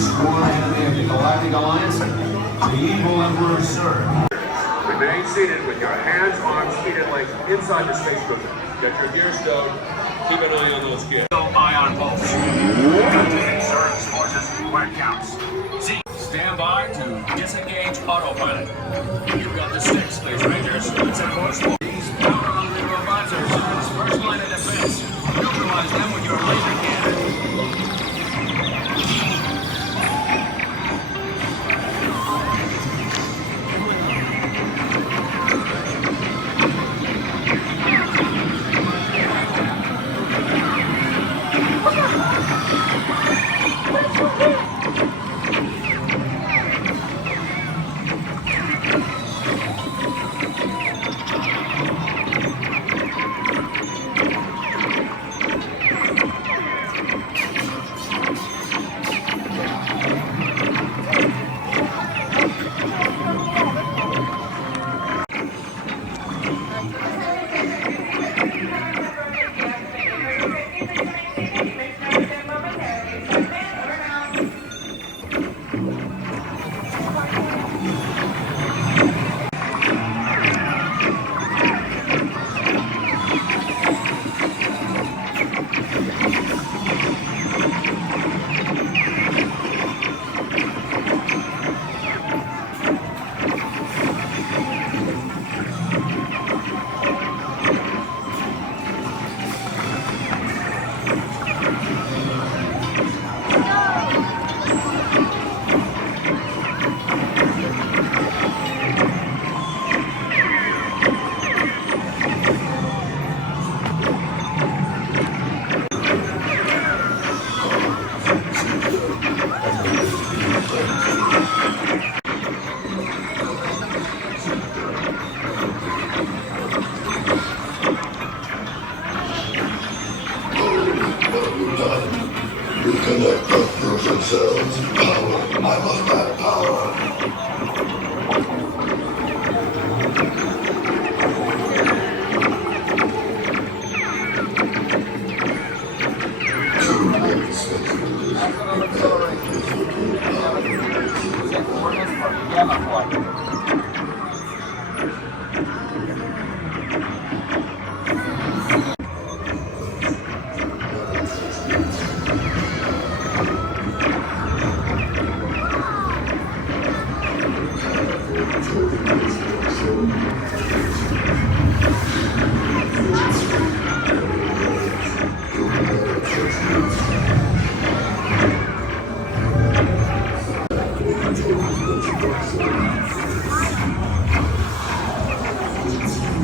sworn enemy of the Galactic Alliance, the evil Emperor Sir. Remain seated with your hands, arms, feet, and legs inside the space cruiser. Get your gear stowed. Keep an eye on those gears. Ion bolts. Surge forces where it counts. Stand by to disengage autopilot. You've got the stick, Space Rangers. Let's head for a These power-hungry robots are Zerg's first line of defense. Neutralize them with your laser cannon. Connect the fusion cells. Power. I must have power.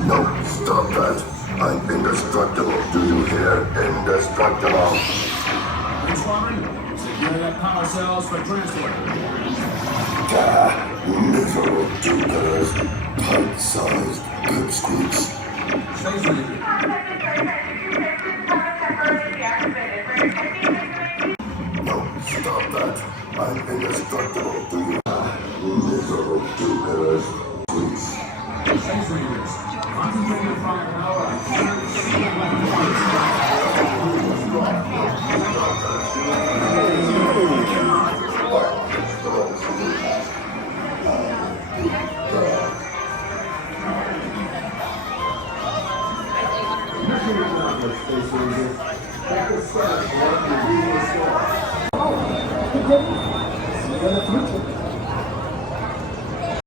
No, stop that. I'm indestructible. Do you hear? Indestructible. Squadron, secure that power cells for transport. Miserable do-gooders. Tight-sized pipsqueaks. Space Ranger. No, stop that. I'm indestructible. Do you? Miserable do-gooders. Please. Space Rangers. Concentrate your firepower on current See you in the future.